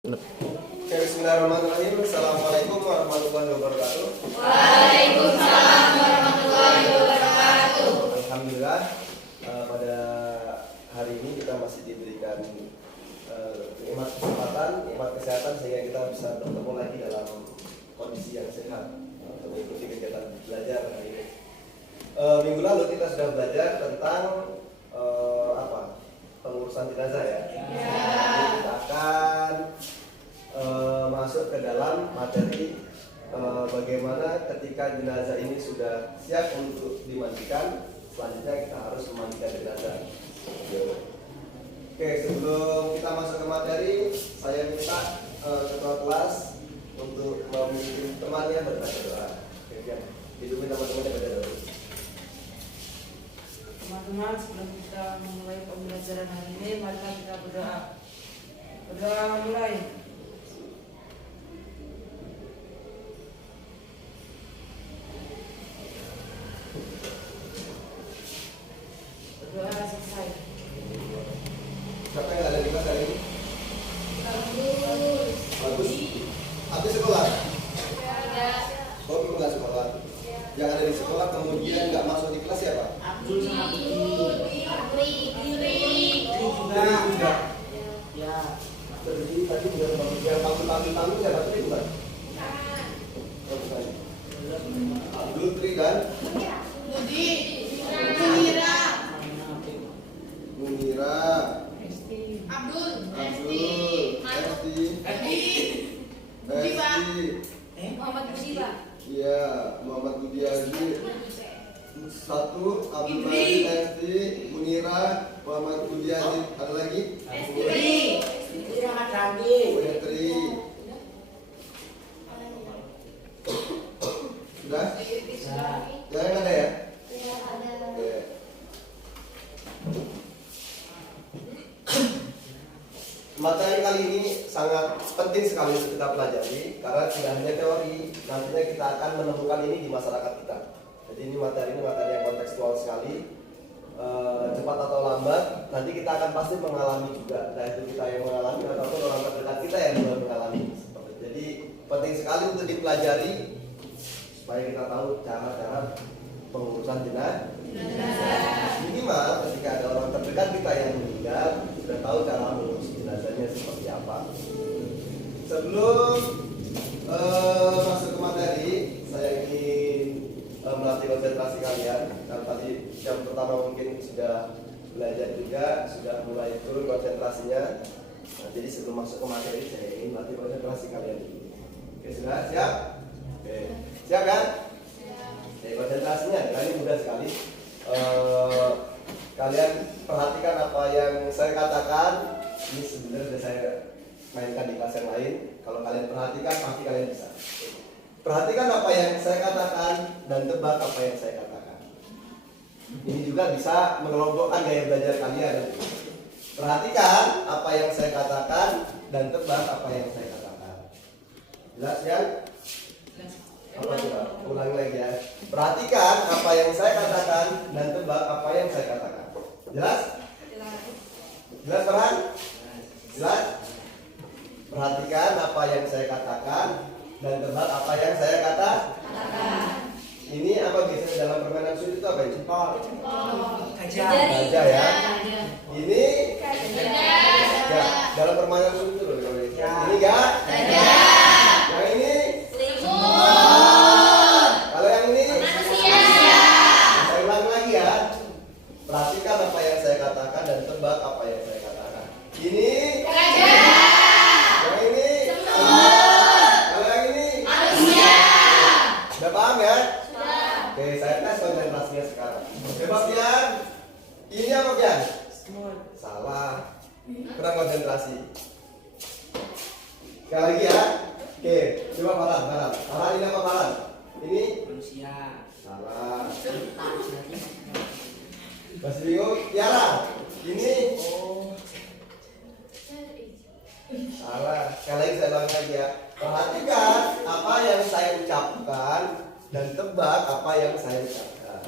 Bismillahirrahmanirrahim. Assalamualaikum warahmatullahi wabarakatuh. Waalaikumsalam warahmatullahi wabarakatuh. Alhamdulillah, pada hari ini kita masih diberikan nikmat kesempatan, nikmat kesehatan sehingga kita bisa bertemu lagi dalam kondisi yang sehat untuk mengikuti kegiatan belajar hari ini. Minggu lalu kita sudah belajar tentang pengurusan jenazah ya. Kita akan masuk ke dalam materi bagaimana ketika jenazah ini sudah siap untuk dimandikan, selanjutnya kita harus memandikan jenazah. Oke, sebelum kita masuk ke materi, saya minta ketua kelas untuk memimpin temannya berbaca doa. Oke, hidupin teman-temannya baca doa. Teman-teman, sebelum kita memulai pembelajaran hari ini, mari kita berdoa. Berdoa mulai. Berdoa selesai. Siapa yang ada di kelas hari ini? Bagus. Bagus. Habis sekolah? Ada. Oh, kelas sekolah. Yang ada di sekolah kemudian nggak masuk di kelas siapa? Abdul sama Diri. Juga. Ya. Tadi yang panggil siapa tadi bukan? Oh, bukan. Abdul Tri dan Budi. Munira, Abdul. Abdul, Esti, Muhammad Musiba. iya, Muhammad Budi Aziz. Satu, Abdul Malik, Esti, Munira, Muhammad Budi Aziz. Ada lagi? Punya Tri. Sudah? Yang ada ya? Oke. Materi kali ini sangat penting sekali untuk kita pelajari karena tidak hanya teori, nantinya kita akan menemukan ini di masyarakat kita. Jadi ini materi yang kontekstual sekali. Cepat atau lambat nanti kita akan pasti mengalami juga, entah itu kita yang mengalami ataupun orang terdekat kita yang juga mengalami. Jadi penting sekali untuk dipelajari supaya kita tahu cara-cara pengurusan jenazah. Minimal ketika ada orang terdekat kita yang meninggal, sudah tahu cara mengurus jenazahnya seperti apa. Sebelum masuk ke materi, saya ingin melatih konsentrasi kalian. Karena tadi jam pertama mungkin sudah belajar juga, sudah mulai turun konsentrasinya. Nah, jadi sebelum masuk ke materi, saya ingin melatih konsentrasi kalian dulu. Oke, sudah siap? Oke, siap kan? Oke, konsentrasinya ini mudah sekali. Kalian perhatikan apa yang saya katakan. Ini sebenarnya sudah saya mainkan di kelas yang lain. Kalau kalian perhatikan pasti kalian bisa. Perhatikan apa yang saya katakan dan tebak apa yang saya katakan. Ini juga bisa mengelompokkan gaya belajar kalian. Perhatikan apa yang saya katakan dan tebak apa yang saya katakan. Jelas ya? Apa coba? Ulang lagi ya. Perhatikan apa yang saya katakan dan tebak apa yang saya katakan. Jelas? Jelas Farhan? Jelas? Perhatikan apa yang saya katakan dan tebak apa yang saya katakan. Ini apa biasanya dalam permainan sudut itu apa ini? Gajah ya. Ini ya, dalam permainan sudut itu loh. Ini gajah. Yang ini kalau yang ini saya ulang lagi ya. Perhatikan apa yang saya katakan dan tebak apa yang saya katakan. Ini yang ini kalau yang ini udah paham ya? Oke, saya tes konsentrasinya sekarang. Coba Pian, ini apa Pian? Salah, kurang konsentrasi. Sekali lagi ya. Oke, coba Farhan ini apa Farhan? Ini Manusia. salah. Masih bingung? Tiara, ini salah. Sekali lagi saya ulang lagi ya. Perhatikan apa yang saya ucapkan dan tebak apa yang saya ucapkan.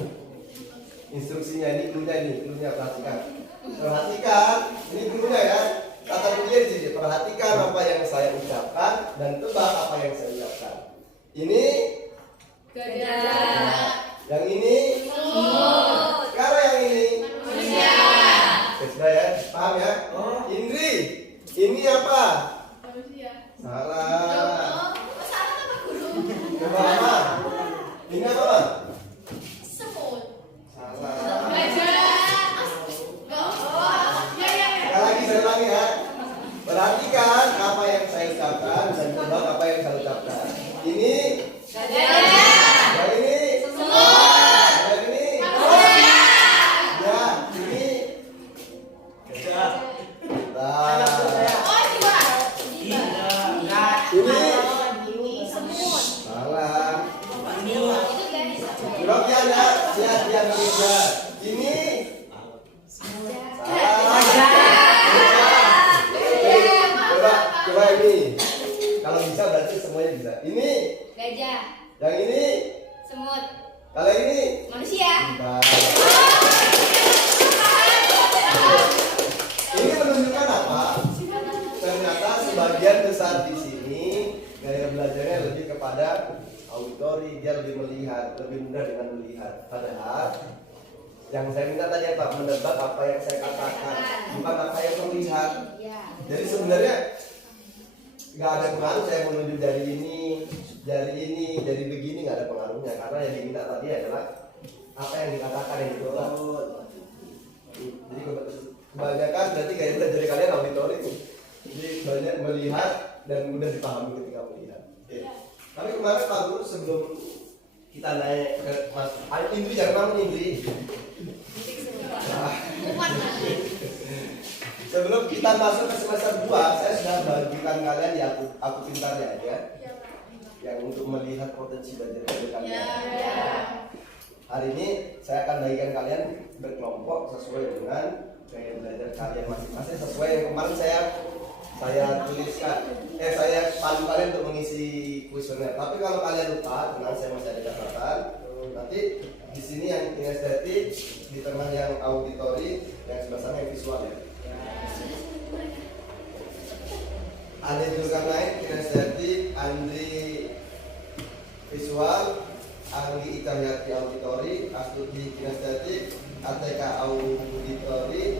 Instruksinya ini, cluenya perhatikan. Perhatikan, ini cluenya ya. kata kuncinya di sini. Perhatikan apa yang saya ucapkan dan tebak apa yang saya ucapkan. Ini Gajah. yang ini. Semut. Sekarang yang ini. Manusia. Oke, sudah ya, paham ya? Indri, ini apa? Manusia. Salah. Salah apa guru? Coba apa? Ini apa, Bang? Semut. Salah. Gajah. Ya. Sekali lagi ya. Perhatikan apa yang saya ucapkan dan tebak apa yang saya ucapkan. Ini. Gajah. Yang ini. Semut. Yang ini. Manusia. Ya, ini. Gajah. Nah, Oh, jiwa. ini. Semut. Salah. Itu garis. Jawabnya ada. Lihat yang ketiga. Ini. Coba ini. Kalau bisa berarti semuanya bisa. Ini. Gajah. Yang ini. Semut. Kalau ini. Manusia. Nah. Ini menunjukkan apa? Ternyata sebagian besar di sini gaya belajarnya lebih kepada auditori, dia lebih melihat, lebih mudah dengan melihat. Padahal yang saya minta tadi apa? Menebak apa yang saya katakan, bukan apa yang terlihat. Iya. Jadi sebenarnya nggak ada pengaruh saya menunjuk dari ini, dari begini nggak ada pengaruhnya karena yang diminta tadi adalah apa yang dikatakan yang ditolak. Jadi kebanyakan berarti gaya belajar dari kalian auditori itu. Jadi banyak melihat dan mudah dipahami ketika melihat. Oke. Tapi kemarin Pak Guru sebelum kita naik ke Mas Indri, jangan ngomong Indri. Sebelum kita masuk ke semester 2, saya sudah bagikan kalian di aku pintarnya ya. Yang untuk melihat potensi belajar kalian. Hari ini saya akan bagikan kalian berkelompok sesuai dengan gaya belajar kalian masing-masing sesuai yang kemarin saya tuliskan. Saya pandu kalian untuk mengisi kuesioner. Tapi kalau kalian lupa, tenang, saya masih ada catatan. Nanti di sini yang kinestetik, di tengah yang auditori, yang sebelah sana yang visual ya. Ada juga naik kinestetik, Andri visual, Anggi Icahyati auditori, Astuti kinestetik, ATK auditori,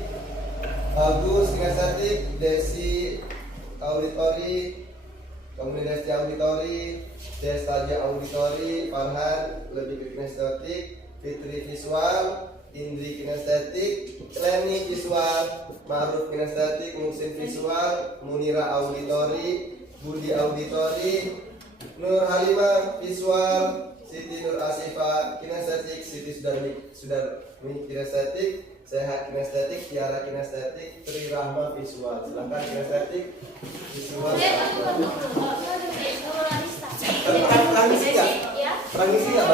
Bagus kinestetik, Desi auditori, kemudian Desti auditori, Destaja auditori, Farhan lebih ke kinestetik, Fitri visual, Indri kinestetik, Leni visual, Ma'ruf kinestetik, Muhsin visual, Munira auditori, Budi auditori, Nur Halimah visual, Siti Nur Asifa kinestetik, Siti Sudarmi kinestetik, Sehat kinestetik, Tiara kinestetik, Tri Rahma visual. Silakan kinestetik visual. Perangisi nggak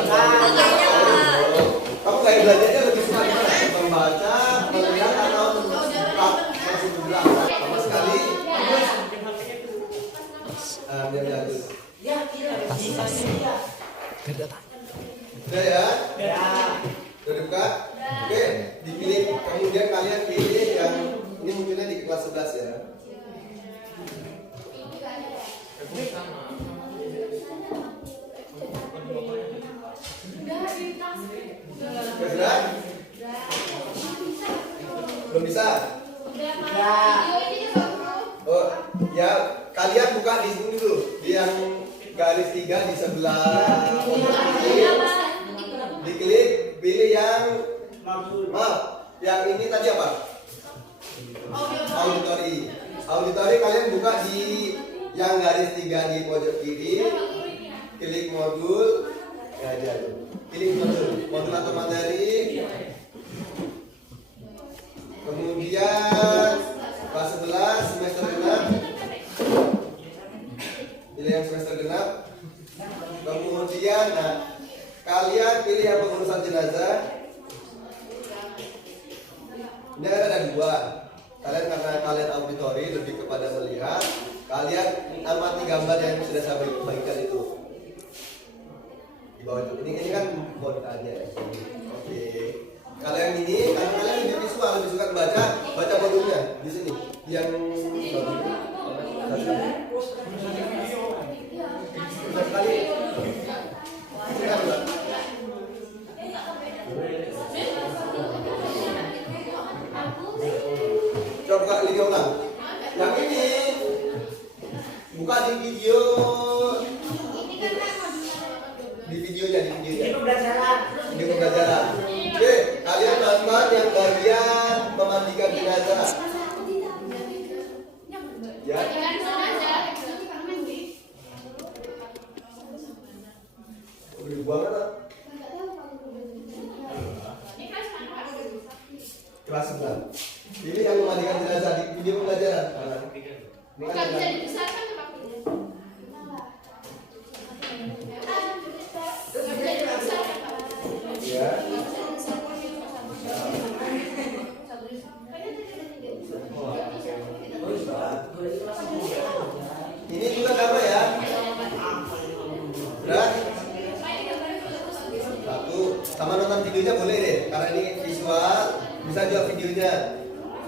kamu kayak belajarnya lebih suka gimana? Membaca, melihat atau masih beberapa sama sekali? Udah ya? Udah dibuka? Oke, dipilih. Kemudian kalian pilih yang ini munculnya di kelas 11 ya. Sudah? Belum bisa? Oh, ya kalian buka di sini dulu. Di yang garis 3 di sebelah kiri. Diklik, pilih yang yang ini tadi apa? Auditori. Auditori kalian buka di yang garis 3 di pojok kiri. Klik modul. Ya, pilih modul atau materi. Kemudian kelas 11 semester genap. Pilih yang semester genap. Kemudian kalian pilih yang pengurusan jenazah. Ini ada 2. Kalian karena kalian auditori lebih kepada melihat, kalian amati gambar yang sudah saya bagikan itu. Di bawah itu. Ini kan bond aja. Oke. Kalau yang ini karena kalian lebih visual mahasiswa lebih suka baca modulnya di sini yang sekali coba lihat ulang yang ini buka di videonya Ini pembelajaran. ini pembelajaran. Oke, kalian nonton yang bagian memandikan jenazah ya. Udah dibuang kan? Kelas 9. Ini yang memandikan jenazah di video pembelajaran. Ini kan ya. Ini juga gambar ya. Udah? Satu, sama nonton videonya boleh deh, karena ini visual, bisa juga videonya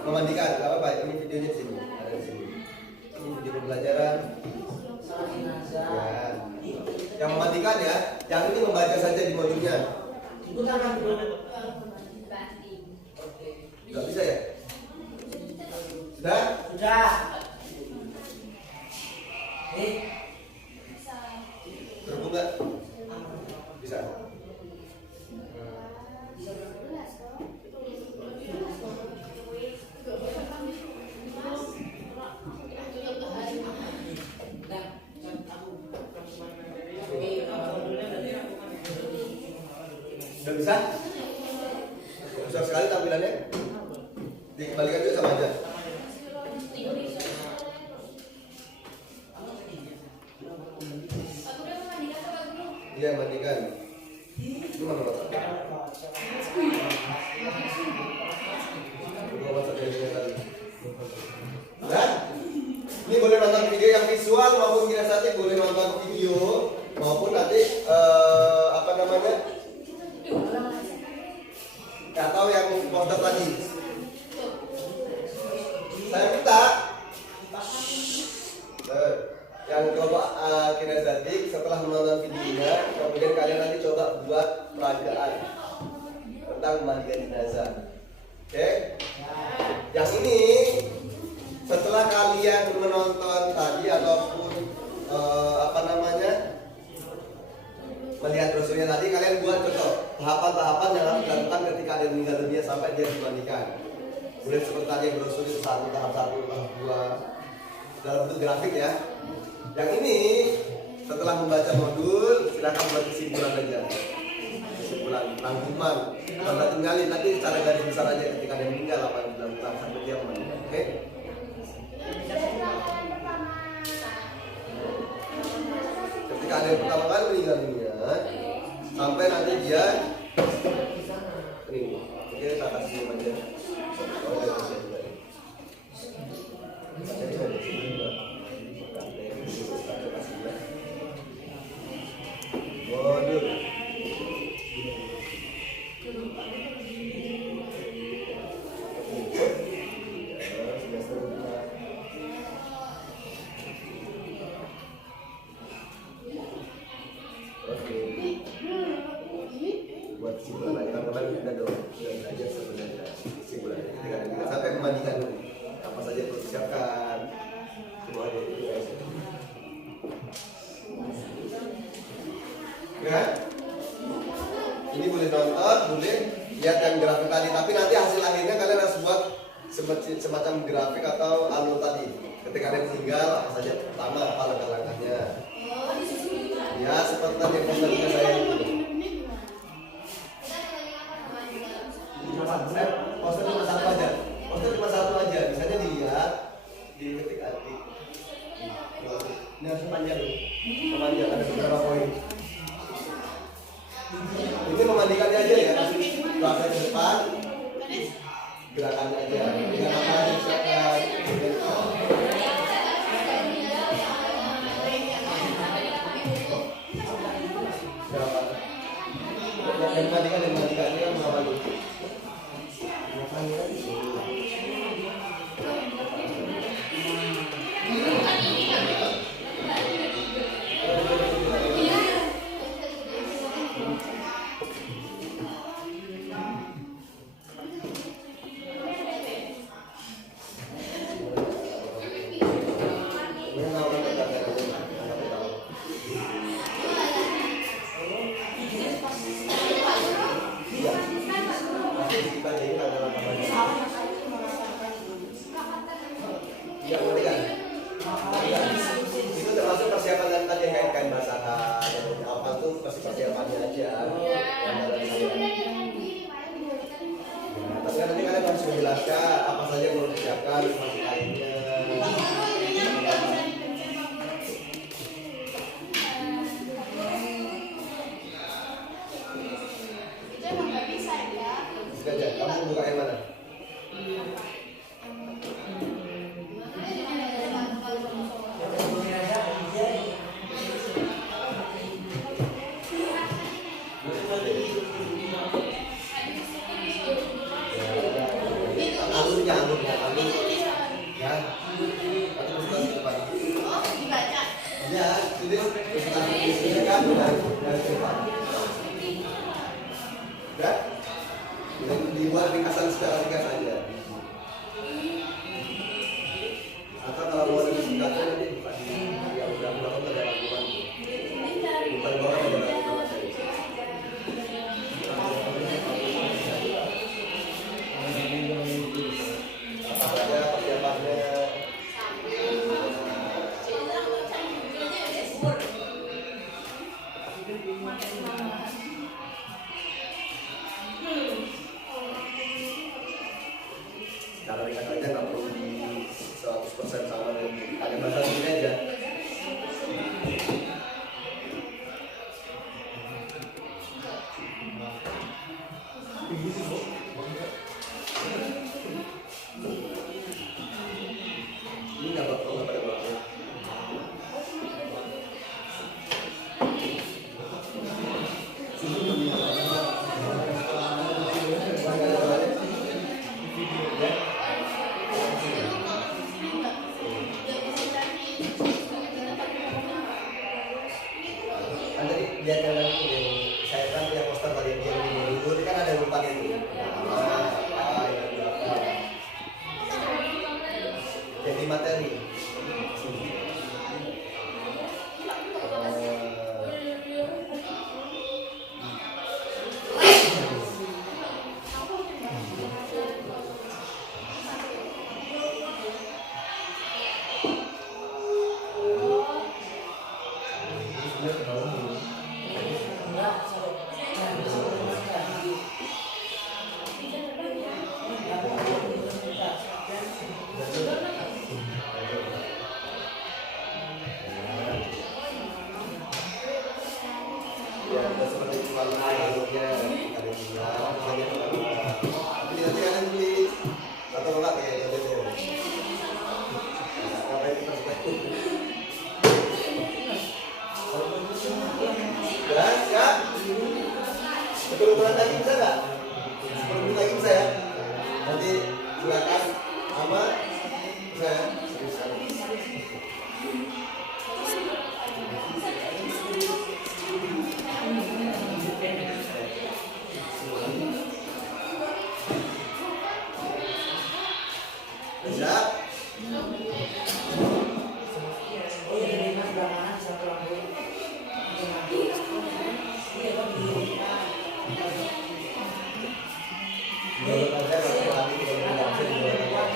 memandikan, gak apa-apa. Ini videonya di sini, ada di sini. Ini video pembelajaran. Ya. Yang memandikan ya, yang ini membaca saja di modulnya. Itu kan Gak bisa ya? Sudah? sudah. Terhubung nggak? Bisa. Udah bisa? Besar sekali tampilannya. Dikembalikan juga sama aja. Iya, mandikan. Itu mana WhatsApp? WhatsApp yang ini tadi. Dan ini boleh nonton video yang visual maupun kinestetik, boleh nonton video maupun nanti apa namanya? Atau yang poster tadi. Saya minta yang coba kinestetik setelah menonton videonya, kemudian kalian nanti coba buat peragaan tentang memandikan jenazah. Oke? Yang ini setelah kalian menonton tadi ataupun apa namanya melihat brosurnya tadi, kalian buat contoh tahapan-tahapan yang harus dilakukan ketika ada meninggal dunia sampai dia dimandikan. Boleh seperti tadi yang brosur itu tahap 1, tahap 2 dalam bentuk grafik ya. Yang ini setelah membaca modul silakan buat kesimpulan aja, kesimpulan rangkuman, tanda tinggalin nanti secara garis besar aja ketika dia meninggal apa yang dilakukan sampai dia meninggal. Oke? Ketika ada yang pertama kali meninggal dunia sampai nanti dia ini, oke, kita kasih aja. Modul. Buat kesimpulan lagi kan kita udah belajar sebenarnya kesimpulannya ketika kita sampai memandikan apa saja perlu disiapkan semua aja itu guys ya. Ini boleh nonton, boleh lihat yang grafik tadi, tapi nanti hasil akhirnya kalian harus buat semacam grafik atau alur tadi ketika ada yang meninggal apa saja pertama apa langkah-langkahnya ya seperti tadi yang posternya saya itu. Poster cuma satu aja. Poster cuma satu aja. Misalnya dilihat, diketik-ketik. Ini harus panjang, memanjang ada beberapa poin. Ini memandikannya aja ya. Langkah ke depan, gerakannya aja. Dengan apa aja siapkan. Yang memandikan ini yang mengamalkan. menjelaskan apa saja yang perlu disiapkan masing lainnya. Itu emang nggak bisa ya. Sengaja, kamu buka yang mana? Alurnya, alur. Ya, atau presentasi depan. Oh, dibaca. Ya, jadi presentasi ini kan dari depan. Udah? Dan dibuat ringkasan secara ringkas saja. Atau kalau mau lebih singkatnya nanti buka di ya udah melakukan ada rangkuman. Buka di bawah ada rangkuman saya. Apa saja persiapannya? Secara ringkas aja nggak perlu di 100% sama dengan ada bahasa ini aja. Ini nggak bakal nggak pada bakal. Kan tadi lihat yang tadi yang saya kan yang poster tadi yang dulu kan ada urutan itu. Jadi materi. Ya, udah seperti kemarin alurnya ada bilang, misalnya tapi nanti kalian tulis atau enggak kayak gitu deh. Ngapain kita seperti dan ya, betul-betul lagi bisa nggak? 10 menit lagi bisa ya? Nanti silakan sama saya. Siap. Oh iya, dari Mas Bang, satu lampu. Menurut saya kalau lagi kalau nggak bisa dibuat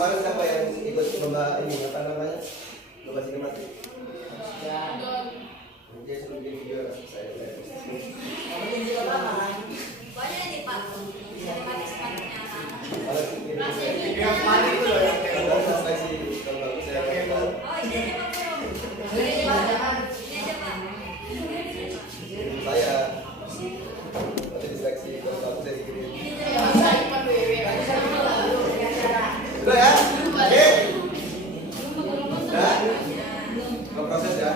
Kemarin siapa yang ikut lomba ini apa namanya? Lomba sinematik. Ya. Dia suruh bikin video saya. Kamu juga kan? Banyak nih Pak. Sistematis-sistematisnya anak-anak. Yang paling itu loh yang kayak seleksi kalau saya Oh, ini aja Pak Bro. Ini Pak, jangan. Ini aja Pak. saya nanti diseleksi kalau saya dikirim. Udah ya? Oke. Udah. Mau proses ya.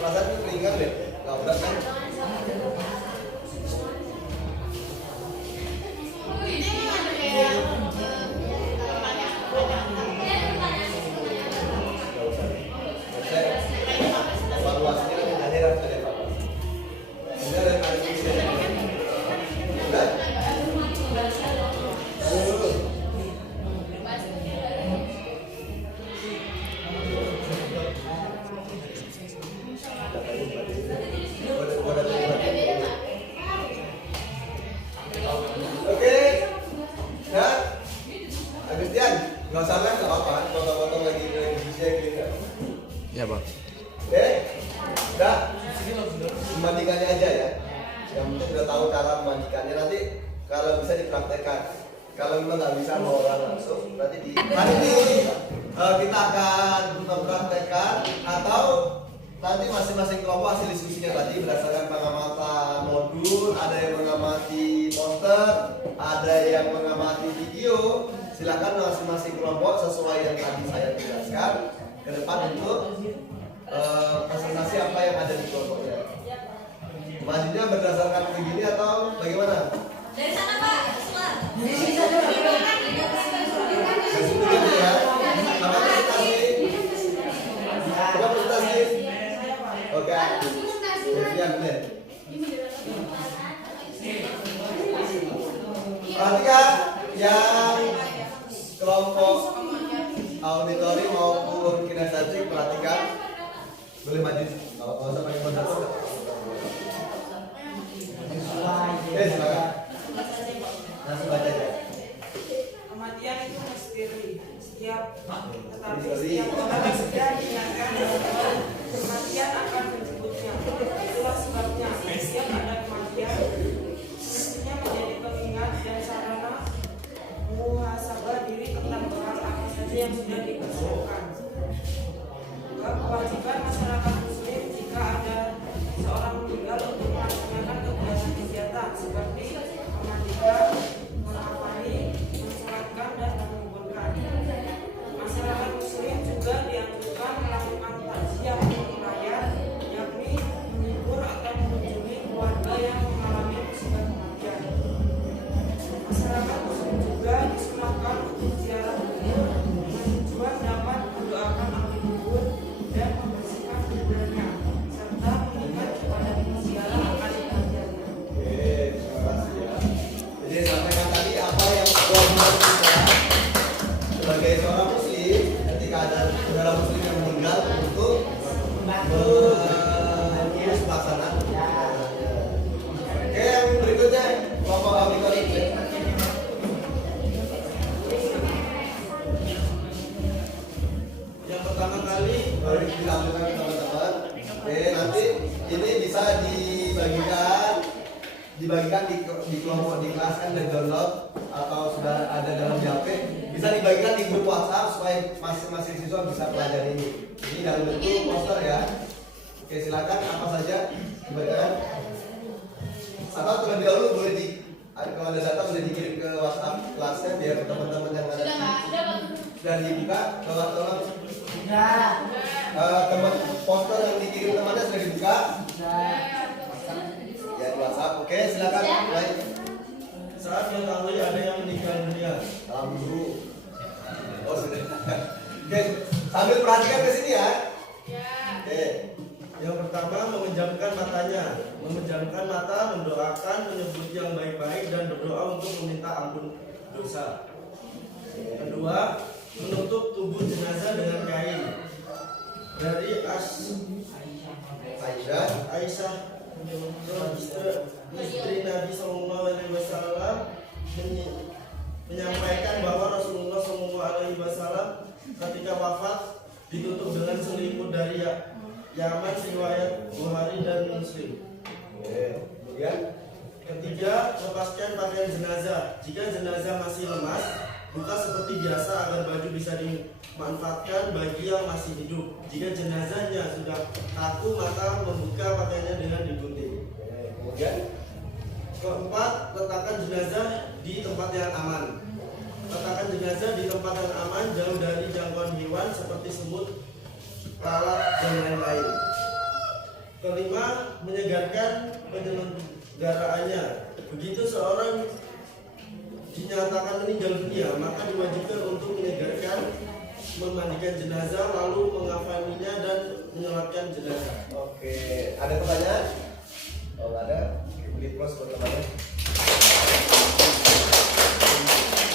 Perasaan itu keringat deh. Nggak berat kan? Nggak usah. Saya evaluasinya nanti akhirat ada evaluasi. Ini ada diskusi. Udah? Oke, ya, Agustian, nggak usah lah, nggak apa-apa. Potong-potong lagi diskusi gini kan. Ya bang. Oke, udah. Memandikannya aja ya. Yang penting udah tahu cara memandikannya. Nanti kalau bisa dipraktekkan. Kalau memang nggak bisa mau orang langsung, berarti di hari ini kita akan mempraktekkan atau nanti masing-masing kelompok hasil diskusinya tadi berdasarkan pengamatan modul, ada yang mengamati poster, ada yang mengamati video. Silakan masing-masing kelompok sesuai yang tadi saya jelaskan ke depan untuk presentasi apa yang ada di kelompoknya. Majunya berdasarkan begini atau bagaimana? Dari sana Pak, keluar. Kesimpulannya ya, apa presentasi? Coba presentasi. Oke. Sekian benar. Perhatikan yang kelompok auditori maupun kinestetik, perhatikan. Boleh maju. Kalau usah pakai moderator. Oke, silakan. Langsung baca aja. Kematian itu misteri. Tetapi Misteri. setiap orang sudah diingatkan bahwa kematian akan menjemputnya. Itulah sebabnya setiap ada kematian mestinya menjadi pengingat dan sarana muhasabah diri tentang hal apa saja yang sudah dipersiapkan. Kewajiban masyarakat muslim jika ada seorang meninggal untuk melaksanakan kegiatan seperti memandikan, menafkahi, mensolatkan dan menguburkan. Masyarakat muslim juga dianjurkan melakukan takziah pengerayaan, yakni menghibur atau mengunjungi keluarga yang mengalami musibah kematian. Masyarakat muslim juga disunahkan untuk ziarah kubur dengan tujuan dapat mendoakan ahli kubur dan membersihkan kuburnya serta mengingat kepada ziarah akan kematiannya. Oke, terima kasih ya. Jadi sampaikan tadi apa yang kelompok kita sebagai seorang muslim ketika ada saudara muslim yang meninggal untuk mengurus pelaksanaan. Oke, yang berikutnya kelompok auditori. Yang pertama kali baru dilakukan teman-teman. Oke, nanti ini bisa dibagikan di kelompok di kelas kan dan download atau sudah ada dalam HP, bisa dibagikan di grup WhatsApp supaya masing-masing siswa bisa pelajari ini. Ini dalam bentuk poster ya. Oke, silakan apa saja dibagikan. Atau terlebih dahulu boleh kalau ada data boleh dikirim ke WhatsApp kelasnya biar teman-teman yang ada sudah dibuka. Tolong teman poster yang dikirim temannya sudah dibuka. Ya di WhatsApp. Oke, silakan mulai. Saat mengetahui ada yang meninggal dunia, salam dulu. Oh sudah. Oke, sambil perhatikan ke sini ya. Oke. Yang pertama mengejar memejamkan matanya, memejamkan mata, mendoakan, menyebut yang baik-baik dan berdoa untuk meminta ampun dosa. Kedua, menutup tubuh jenazah dengan kain. Dari Aisyah istri Nabi Sallallahu Alaihi Wasallam menyampaikan bahwa Rasulullah Sallallahu Alaihi Wasallam ketika wafat ditutup dengan selimut dari Yaman, riwayat Bukhari dan Muslim. Kemudian Ketiga, lepaskan pakaian jenazah. Jika jenazah masih lemas, buka seperti biasa agar baju bisa dimanfaatkan bagi yang masih hidup. Jika jenazahnya sudah kaku, maka membuka pakaiannya dengan digunting. kemudian Keempat, letakkan jenazah di tempat yang aman. Letakkan jenazah di tempat yang aman, jauh dari jangkauan hewan seperti semut, lalat, dan lain-lain. Kelima, menyegarkan penyelenggaraannya. Begitu seorang dinyatakan meninggal dunia, maka diwajibkan untuk menyegarkan, memandikan jenazah, lalu mengafaninya dan menyolatkan jenazah. oke, ada pertanyaan? Oh nggak ada, beli plus buat temannya.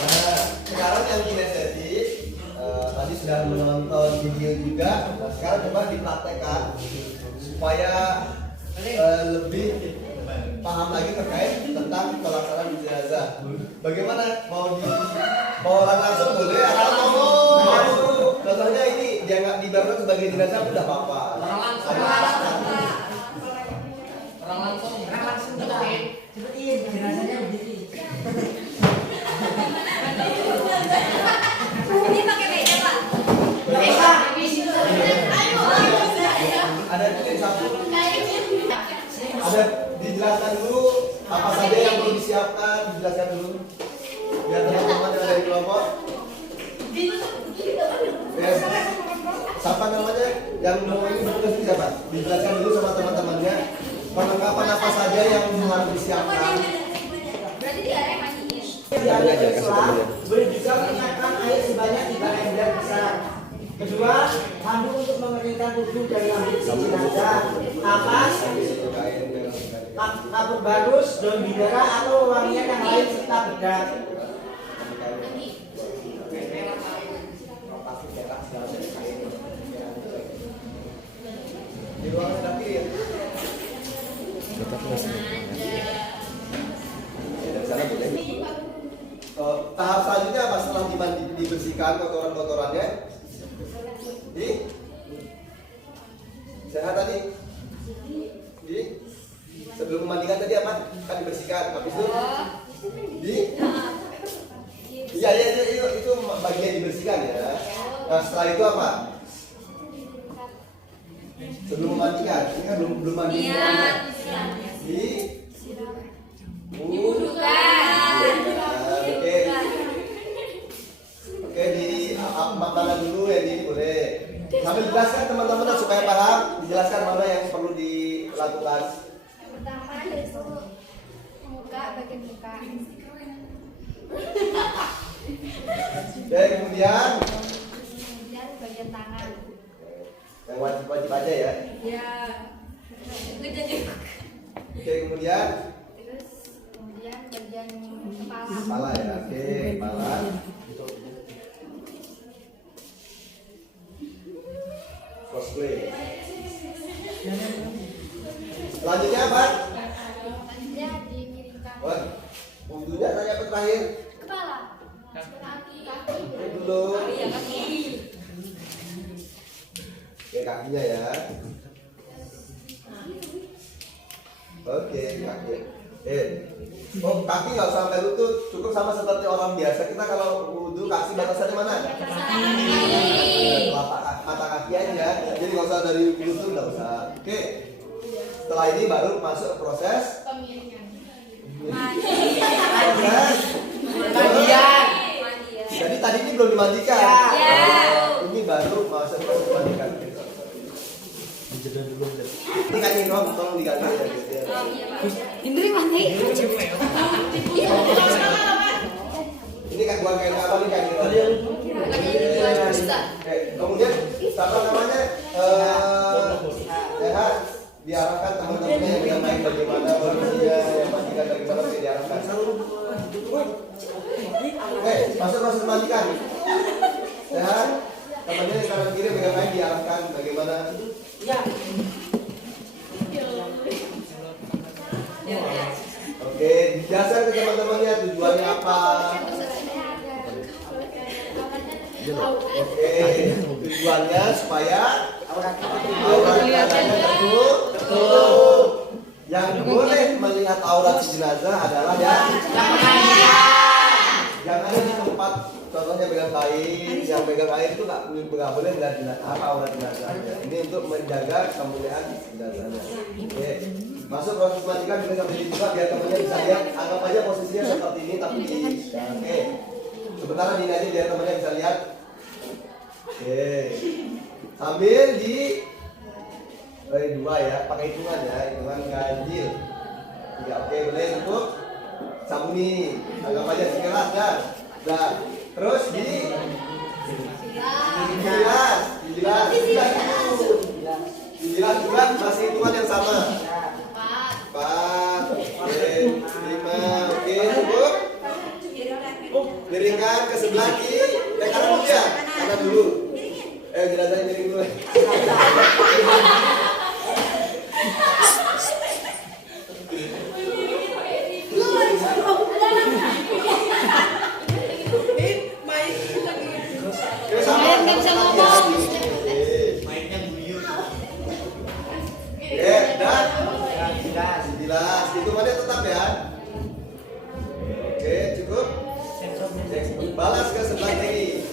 Nah, sekarang yang kinestetik tadi sudah menonton video juga. Nah, sekarang coba dipraktekkan supaya lebih paham lagi terkait tentang pelaksanaan jenazah. Bagaimana? Mau orang langsung boleh atau mau? Contohnya ini dia nggak dibayarkan sebagai jenazah udah apa-apa. Orang langsung cepetin jenazahnya begini. Ini pakai meja, Pak. Ada mungkin satu. Ada dijelaskan dulu apa saja yang perlu disiapkan, dijelaskan dulu biar teman-teman yang ada di kelompok. Yes. Siapa namanya yang mau ini bertugas itu siapa? Dijelaskan dulu sama teman-temannya perlengkapan apa saja yang harus disiapkan. Berarti di area mandinya. Di area Islam boleh juga menyiapkan air sebanyak 3 ember besar. Kedua, handuk untuk mengeringkan tubuh dari ambit jenazah, kapas, kapur bagus, daun bidara atau wangian yang lain serta bedak. Di ruangan dapur. Dari sana boleh. Tahap selanjutnya apa setelah dibersihkan kotoran-kotorannya? Sehat tadi? Sebelum memandikan tadi apa? Kan dibersihkan. Habis itu iya itu bagian dibersihkan ya. Nah setelah itu apa? Sebelum memandikan, ini kan belum mandi. Oke, di mana dulu yang ini boleh. Sambil jelaskan teman-teman supaya paham, dijelaskan mana yang perlu dilakukan. Pertama yaitu muka, bagian muka. Dan kemudian Bagian tangan. yang wajib aja ya. Ya. Oke, kemudian Terus kemudian bagian kepala. kepala ya. Oke, kepala. Cosplay. Selanjutnya apa? Selanjutnya dimiringkan Wah, wudhunya tanya apa terakhir? kepala. Kaki. Ini belum. Iya, kaki. Oke, kakinya ya. Oke, kaki. Kaki nggak usah sampai lutut, cukup sama seperti orang biasa. Kita kalau wudhu kaki batasannya mana? Mata kaki aja. Jadi nggak usah dari lutut, nggak usah. Oke. Setelah ini baru masuk ke proses Pemiringan. proses Mandian. Jadi tadi ini belum dimandikan. Ya. Ini baru masuk ke proses dimandikan. Ini kan ini tolong diganti ya. Indri mandi. Ini kan gua kayak apa nih kan? Kemudian apa namanya? Sehat diarahkan apa? Oke, tujuannya supaya aurat jenazahnya tertutup. Yang boleh melihat aurat si jenazah adalah yang ada di tempat, contohnya pegang kain, yang pegang kain itu nggak boleh melihat apa aurat jenazahnya. Ini untuk menjaga kemuliaan jenazahnya. Oke, masuk proses pelantikan juga sampai dibuka biar temannya bisa lihat. Anggap aja posisinya seperti ini tapi di. Oke, sementara ini aja biar temannya bisa lihat. Oke, sambil di dua ya, pakai hitungan ya, hitungan ganjil. Ya, oke, boleh untuk sabuni, anggap aja segelas dah. Nah, terus dibilas juga masih hitungan yang sama. 4, oke, 5, oke, cukup. Miringkan ke sebelah kiri, kanan dulu ya, kanan dulu. Jenazahnya miring dulu. Nggak bisa ngomong. Dan jelas, hitungannya tetap ya. Oke, cukup. Balas ke sebelah kiri.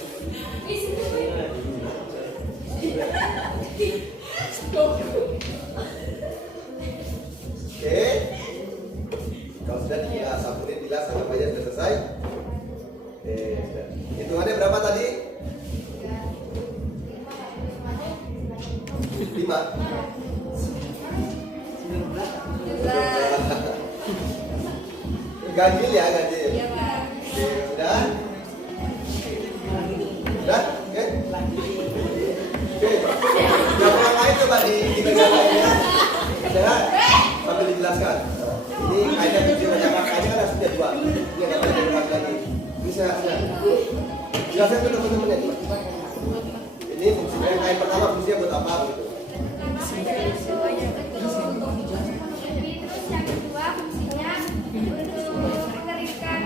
Oke. Kalau sudah dibilas, sabunnya bilas, anggap aja sudah selesai. Oke, sudah. Hitungannya berapa tadi? 5. Ganjil ya, ganjil. Iya, Pak. Oke, udah. Udah? Oke. Oke. Yang lain coba dipegang lainnya. Ada? Sambil dijelaskan. Ini kainnya kecil banyak kainnya kan harusnya 2. Ini nggak boleh dibuka lagi. Ini saya jelaskan ke teman-temannya. Ini fungsinya kain pertama fungsinya buat apa gitu? Terus yang kedua fungsinya untuk mengeringkan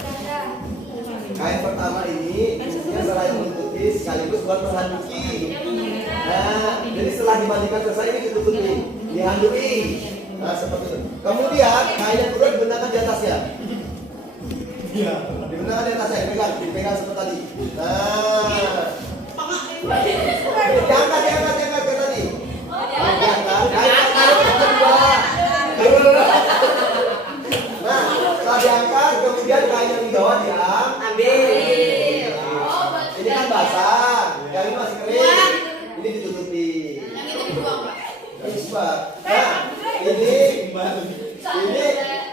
darah. Kain pertama ini fungsinya selain menutupi sekaligus buat menghanduki. Nah, jadi setelah dimandikan selesai ini ditutupi, dihandui. Nah, seperti itu. Kemudian kain yang kedua digunakan di atasnya. Iya, digunakan di atasnya, dipegang seperti tadi. Nah, diangkat ke tadi. Nah, setelah diangkat, kemudian kain yang di bawah diambil. Ini kan basah, yang ini masih kering. Ini ditutupi. Yang itu dibuang, Pak. Nah, ini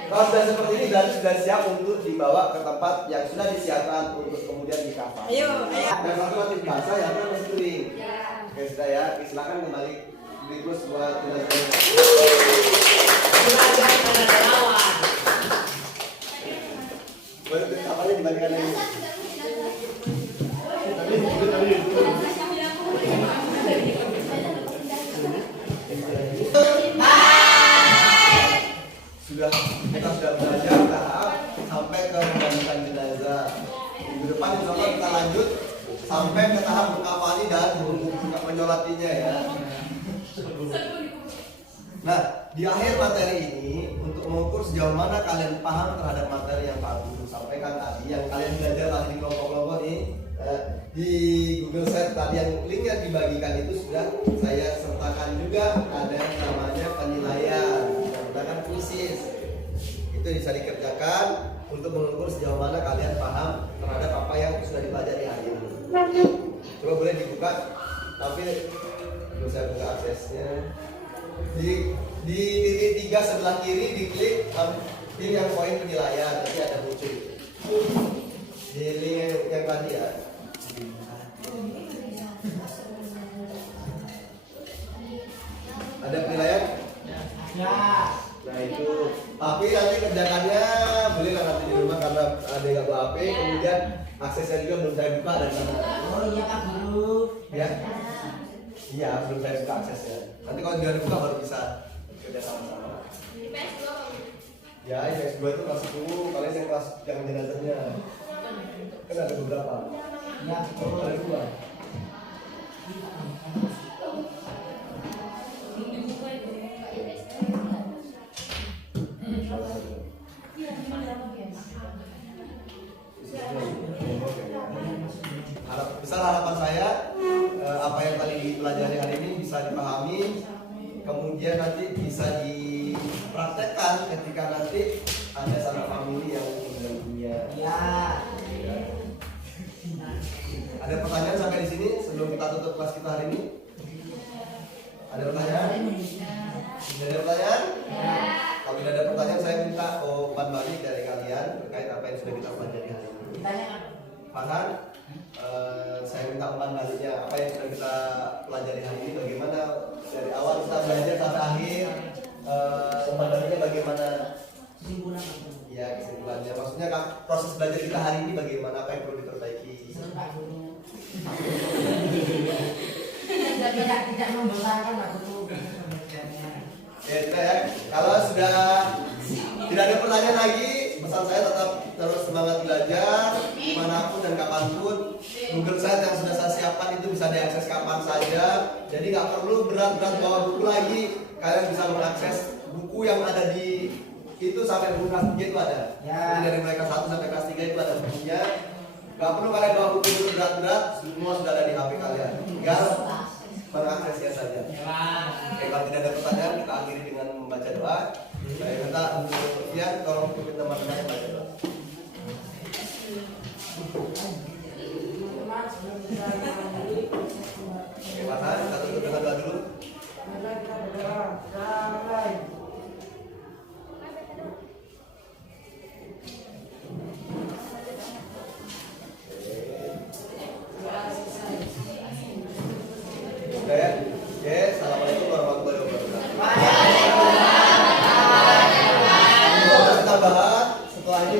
kalau sudah seperti ini berarti sudah siap untuk dibawa ke tempat yang sudah disiapkan untuk kemudian dikafan. Ayo. Yang satu masih basah, yang satu masih kering. Ya. Oke, sudah ya. Silakan kembali bungkus buat jenazah. Boleh apanya dibandingkan lagi? Kita sudah belajar tahap sampai ke memandikan jenazah. Minggu depan insya Allah kita lanjut sampai ke tahap mengkafani dan menyolatinya ya. Nah, di akhir materi ini untuk mengukur sejauh mana kalian paham terhadap materi yang Pak Guru sampaikan tadi, yang kalian belajar tadi di kelompok-kelompok nih, di Google Sheet tadi yang linknya dibagikan itu sudah saya sertakan juga ada yang namanya penilaian, menggunakan kuisis. Itu bisa dikerjakan untuk mengukur sejauh mana kalian paham terhadap apa yang sudah dipelajari hari ini. Coba boleh dibuka, tapi belum saya buka aksesnya. Di titik 3 sebelah kiri diklik pilih yang poin penilaian, nanti ada muncul. Di link yang tadi ya. Ada penilaian? Ya. Nah itu. Tapi nanti kerjakannya bolehlah nanti di rumah karena ada yang bawa HP. Kemudian aksesnya juga belum saya buka dari mana. Oh iya Pak Guru. Ya. Iya belum saya buka aksesnya. Nanti kalau sudah dibuka baru bisa kerja sama-sama. Ya, yang S2 itu kelas 10, kalian yang kelas yang jenazahnya. Kan ada beberapa. Ya, Ada dua. Besar harapan saya apa yang tadi dipelajari hari ini bisa dipahami, kemudian nanti bisa dipraktekkan ketika nanti ada sanak famili yang meninggal dunia. ya. Ada pertanyaan sampai di sini sebelum kita tutup kelas kita hari ini? Ada pertanyaan? Tidak ada pertanyaan? Kalau tidak ada pertanyaan, saya minta umpan balik dari kalian terkait apa yang sudah kita pelajari hari ini. Ditanyakan. Farhan, saya minta umpan baliknya apa yang sudah kita pelajari hari ini, bagaimana dari awal kita belajar sampai akhir, umpan baliknya bagaimana? Kesimpulan. Ya, kesimpulannya, maksudnya proses belajar kita hari ini bagaimana, apa yang perlu diperbaiki? Serentak gurunya. Tidak membesarkan aku tuh. Ya, kita ya. Kalau sudah tidak ada pertanyaan lagi, pesan saya tetap terus semangat belajar dimanapun dan kapanpun. Google Site yang sudah saya siapkan itu bisa diakses kapan saja. Jadi nggak perlu berat-berat bawa buku lagi. Kalian bisa mengakses buku yang ada di itu sampai buku kelas 3 itu ada. Ya. Jadi dari mulai kelas 1 sampai kelas 3 itu ada bukunya. Gak perlu kalian bawa buku itu berat-berat, semua sudah ada di HP kalian. Tinggal mengaksesnya saja. Oke, kalau tidak ada pertanyaan, kita akhiri dengan membaca doa. Saya minta untuk Sofian, tolong pimpin teman-teman yang baca doa. Oke, Farhan, kita tutup dengan doa dulu. Udah ya? Oke, assalamualaikum warahmatullahi wabarakatuh. Tambahan